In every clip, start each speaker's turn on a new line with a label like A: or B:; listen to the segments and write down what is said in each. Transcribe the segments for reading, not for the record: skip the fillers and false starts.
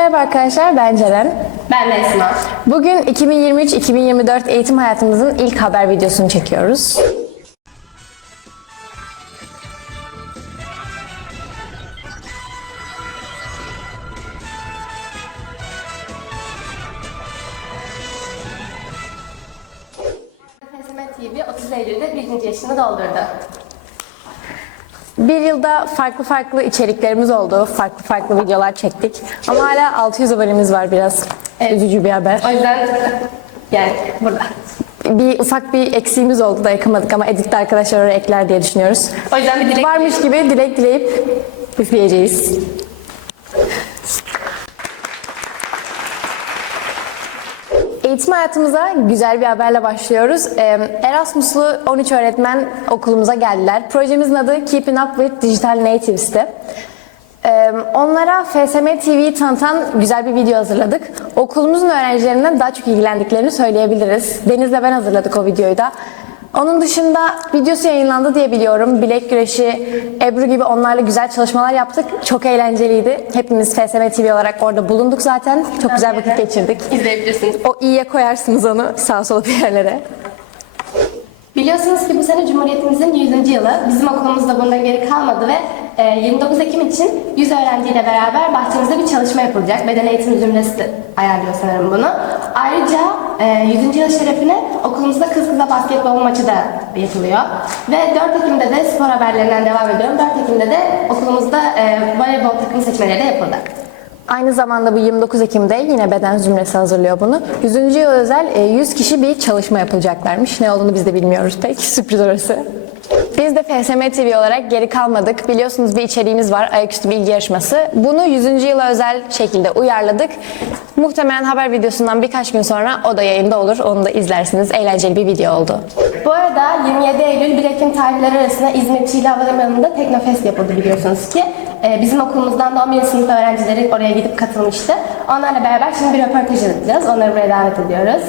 A: Merhaba arkadaşlar, ben Ceren.
B: Ben de Esma.
A: Bugün 2023-2024 eğitim hayatımızın ilk haber videosunu çekiyoruz.
B: FSM TV 30 Eylül'de 1. yaşını doldurdu.
A: Bir yılda farklı içeriklerimiz oldu, farklı videolar çektik. Ama hala 600 abonemiz var, biraz üzücü bir haber.
B: O yüzden yani burada.
A: Ufak bir eksiğimiz oldu da yakamadık ama editte arkadaşlar oraya ekler diye düşünüyoruz.
B: O yüzden bir dilek
A: Varmış gibi dilek dileyip üfleyeceğiz. Eğitim hayatımıza güzel bir haberle başlıyoruz. Erasmus'lu 13 öğretmen okulumuza geldiler. Projemizin adı Keeping Up with Digital Natives'ti. Onlara FSM TV'yi tanıtan güzel bir video hazırladık. Okulumuzun öğrencilerinden daha çok ilgilendiklerini söyleyebiliriz. Deniz'le ben hazırladık o videoyu da. Onun dışında videosu yayınlandı diye biliyorum. Bilek güreşi, Ebru gibi onlarla güzel çalışmalar yaptık. Çok eğlenceliydi. Hepimiz FSM TV olarak orada bulunduk zaten. Çok güzel vakit geçirdik.
B: izleyebilirsiniz.
A: O iyiye koyarsınız onu sağa sola bir yerlere.
B: Biliyorsunuz ki bu sene Cumhuriyetimizin 100. yılı. Bizim okulumuzda bundan geri kalmadı ve 29 Ekim için 100 öğrenciyle beraber bahçemizde bir çalışma yapılacak. Beden eğitim zümresi de ayarlıyor sanırım bunu. Ayrıca 100. yıl şerefine okulumuzda kız kıza basketbol maçı da yapılıyor. Ve 4 Ekim'de de spor haberlerinden devam ediyorum. 4 Ekim'de de okulumuzda voleybol takım seçmeleri de yapıldı.
A: Aynı zamanda bu 29 Ekim'de yine beden zümresi hazırlıyor bunu. 100. yıl özel 100 kişi bir çalışma yapılacaklarmış. Ne olduğunu biz de bilmiyoruz pek. Sürpriz orası. Biz de FSM TV olarak geri kalmadık. Biliyorsunuz bir içeriğimiz var. Ayaküstü bilgi yarışması. Bunu 100. yıla özel şekilde uyarladık. Muhtemelen haber videosundan birkaç gün sonra o da yayında olur. Onu da izlersiniz. Eğlenceli bir video oldu.
B: Bu arada 27 Eylül 1 Ekim tarihleri arasında İzmir Çiğli Havalimanı'nda Teknofest yapıldı biliyorsunuz ki. Bizim okulumuzdan da 11. sınıf öğrencileri oraya gidip katılmıştı. Onlarla beraber şimdi bir röportaj yapacağız. Onları buraya davet ediyoruz.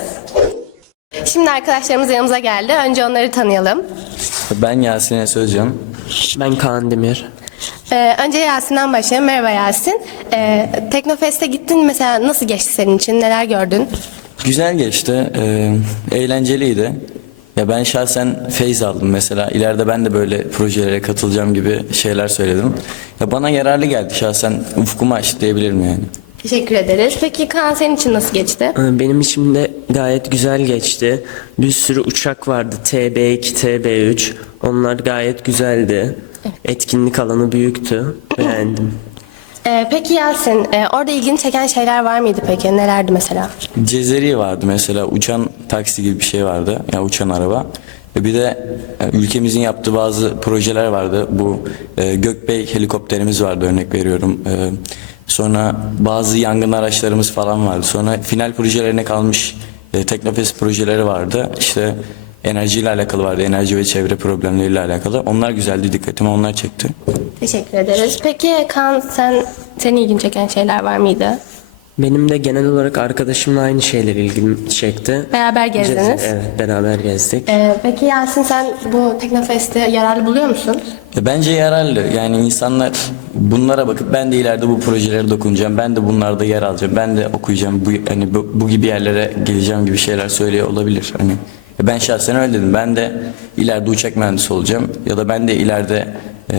B: Şimdi arkadaşlarımız yanımıza geldi. Önce onları tanıyalım.
C: Ben Yasin Sözcan.
D: Ben Kaan Demir.
B: Önce Yasin'den başlayalım. Merhaba Yasin. Teknofest'e gittin mesela, nasıl geçti senin için? Neler gördün?
C: Güzel geçti. Eğlenceliydi. Ya ben şahsen feyz aldım mesela. İleride ben de böyle projelere katılacağım gibi şeyler söyledim. Ya bana yararlı geldi şahsen. Ufkumu açtı diyebilirim yani.
B: Teşekkür ederiz. Peki Kaan, senin için nasıl geçti?
D: Benim için de gayet güzel geçti. Bir sürü uçak vardı. TB2, TB3. Onlar gayet güzeldi. Etkinlik alanı büyüktü. Beğendim.
B: Peki Yasin, orada ilgini çeken şeyler var mıydı peki? Nelerdi mesela?
C: Cezeri vardı mesela. Uçan taksi gibi bir şey vardı. Ya uçan araba. Ve bir de ülkemizin yaptığı bazı projeler vardı. Bu Gökbey helikopterimiz vardı, örnek veriyorum. Sonra bazı yangın araçlarımız falan vardı. Sonra final projelerine kalmış Teknofest projeleri vardı. İşte enerjiyle alakalı vardı. Enerji ve çevre problemleriyle alakalı. Onlar güzeldi. Dikkatimi onlar çekti.
B: Teşekkür ederiz. Peki Kaan, senin ilgini çeken şeyler var mıydı?
D: Benim de genel olarak arkadaşımla aynı şeyler ilgimi çekti.
B: Beraber gezdiniz.
D: Evet, beraber gezdik.
B: Peki Yasin, sen bu Teknofest'i yararlı buluyor musun?
C: Bence yararlı. Yani insanlar bunlara bakıp ben de ileride bu projelere dokunacağım. Ben de bunlarda yer alacağım. Ben de okuyacağım. Bu gibi yerlere geleceğim gibi şeyler söylüyor olabilir. Hani ben şahsen öyle dedim. Ben de ileride uçak mühendisi olacağım. Ya da ben de ileride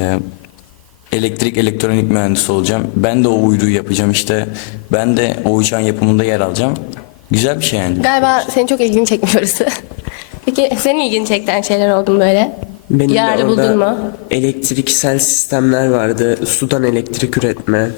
C: elektrik elektronik mühendisi olacağım. Ben de o uyduyu yapacağım işte. Ben de o uçağın yapımında yer alacağım. Güzel bir şey yani.
B: Galiba senin çok ilgini çekmiyor orası. Peki senin ilgini çeken şeyler oldu mu böyle?
D: Benim de
B: Yararlı
D: orada
B: buldun mu?
D: elektriksel sistemler vardı. Sudan elektrik üretme.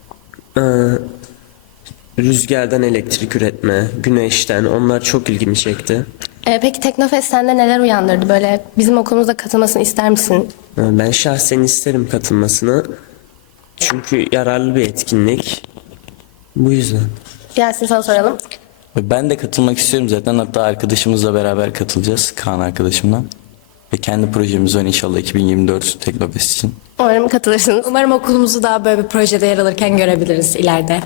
D: Rüzgardan elektrik üretme. Güneşten. Onlar çok ilgimi çekti.
B: Peki Teknofest sende neler uyandırdı? Böyle bizim okulumuzda katılmasını ister misin?
D: Ben şahsen isterim katılmasını. Çünkü yararlı bir etkinlik. Bu yüzden.
B: Yasin, sana soralım.
C: Ben de katılmak istiyorum zaten. Hatta arkadaşımızla beraber katılacağız. Kaan arkadaşımla. Ve kendi projemiz var inşallah 2024 Teknofest için.
B: Umarım katılırsınız.
A: Umarım okulumuzu daha böyle bir projede yer alırken görebiliriz ileride.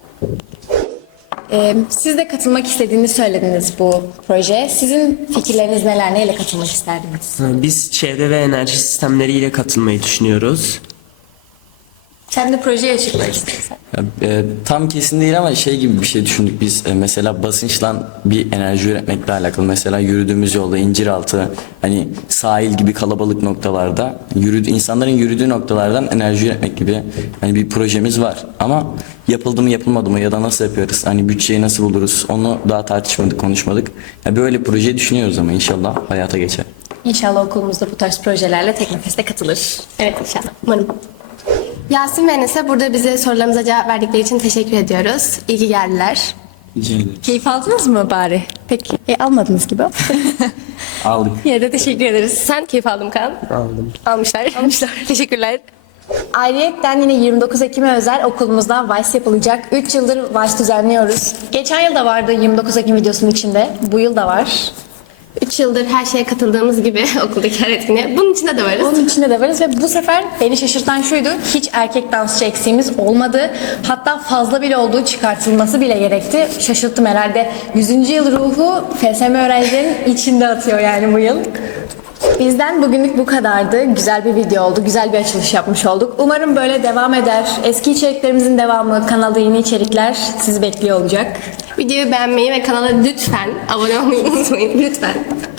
A: Siz de katılmak istediğini söylediniz bu projeye. Sizin fikirleriniz neler? Neyle katılmak isterdiniz?
D: Biz çevre ve enerji sistemleriyle katılmayı düşünüyoruz.
A: Sen de projeyi açıkla istersen.
C: Tam kesin değil ama şey gibi bir şey düşündük biz. Mesela basınçla bir enerji üretmekle alakalı. Mesela yürüdüğümüz yolda İnciraltı, hani sahil gibi kalabalık noktalarda insanların yürüdüğü noktalardan enerji üretmek gibi hani bir projemiz var. Ama yapıldı mı yapılmadı mı ya da nasıl yapıyoruz? Hani bütçeyi nasıl buluruz? Onu daha tartışmadık, konuşmadık. Ya böyle projeyi düşünüyoruz ama inşallah hayata geçer.
A: İnşallah okulumuzda bu tarz projelerle Teknofest'e katılır.
B: Evet inşallah. Umarım. Yasin ve Enes'e burada bize sorularımıza cevap verdikleri için teşekkür ediyoruz. İyi ki geldiler.
C: Rica ederim.
A: Keyif aldınız mı bari? Pek almadınız gibi.
C: Aldık.
A: Yine de teşekkür ederiz.
B: Sen keyif aldın mı Kaan?
D: Aldım.
B: Almışlar. Teşekkürler.
A: Ayrıyetten yine 29 Ekim'e özel okulumuzda Vice yapılacak. 3 yıldır Vice düzenliyoruz. Geçen yıl da vardı 29 Ekim videosunun içinde. Bu yıl da var.
B: 3 yıldır her şeye katıldığımız gibi okuldaki her etkinliğe. Bunun içinde de varız.
A: Onun içinde de varız ve bu sefer beni şaşırtan şuydu. Hiç erkek dansçı eksiğimiz olmadı. Hatta fazla bile olduğu çıkartılması bile gerekti. Şaşırttım herhalde. 100. yıl ruhu FSM öğrencilerin içinde atıyor yani bu yıl. Bizden bugünlük bu kadardı. Güzel bir video oldu. Güzel bir açılış yapmış olduk. Umarım böyle devam eder. Eski içeriklerimizin devamı, kanalda yeni içerikler sizi bekliyor olacak.
B: Videoyu beğenmeyi ve kanala lütfen abone olmayı unutmayın. Lütfen.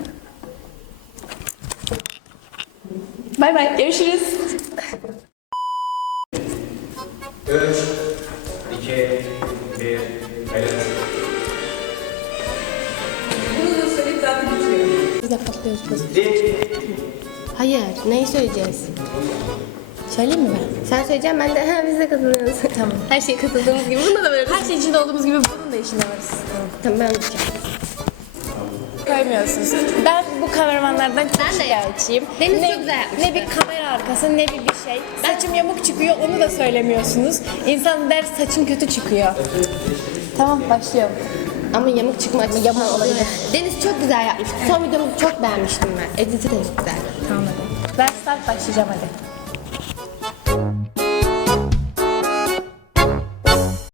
A: Bay bay. Görüşürüz.
E: 3, 2, 1,
A: Biz de patlıyoruz biz.
B: Hayır. Neyi söyleyeceğiz?
A: Söyleyeyim mi ben?
B: Sen söyleyeceksin ben de biz de katılıyoruz.
A: Tamam.
B: Her şeye katıldığımız gibi bunda da varız.
A: Her şey içinde olduğumuz gibi bunun da içinde varız.
B: Tamam ben diyeceğim.
A: Koymuyorsunuz. Ben bu kameramanlardan çok
B: Ben de
A: şikayetçiyim.
B: Deniz
A: ne,
B: çok güzel yapmış.
A: ne bir kamera arkası ne bir şey. Saçım yamuk çıkıyor onu da söylemiyorsunuz. İnsan der saçım kötü çıkıyor. Tamam başlıyorum.
B: Ama yamuk çıkmak
A: Yamuk olabilir.
B: Deniz çok güzel yapmış. Son videomu çok beğenmiştim ben. Editi de çok güzel.
A: Tamam hadi. Ben start başlayacağım hadi.